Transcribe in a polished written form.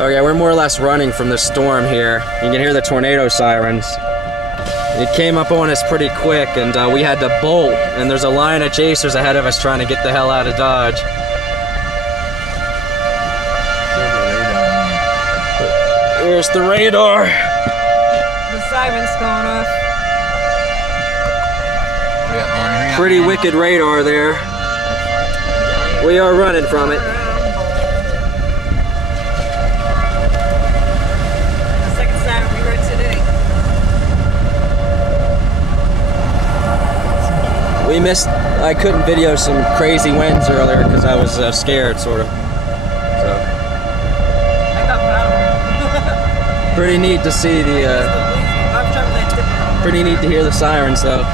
Okay, we're more or less running from the storm here. You can hear the tornado sirens. It came up on us pretty quick, and we had to bolt, and there's a line of chasers ahead of us trying to get the hell out of Dodge. There's the radar. The siren's going off. Pretty wicked radar there. We are running from it. The second siren we heard today. We missed, I couldn't video some crazy winds earlier because I was scared, sort of. So. I got pretty neat to see the, pretty neat to hear the sirens though.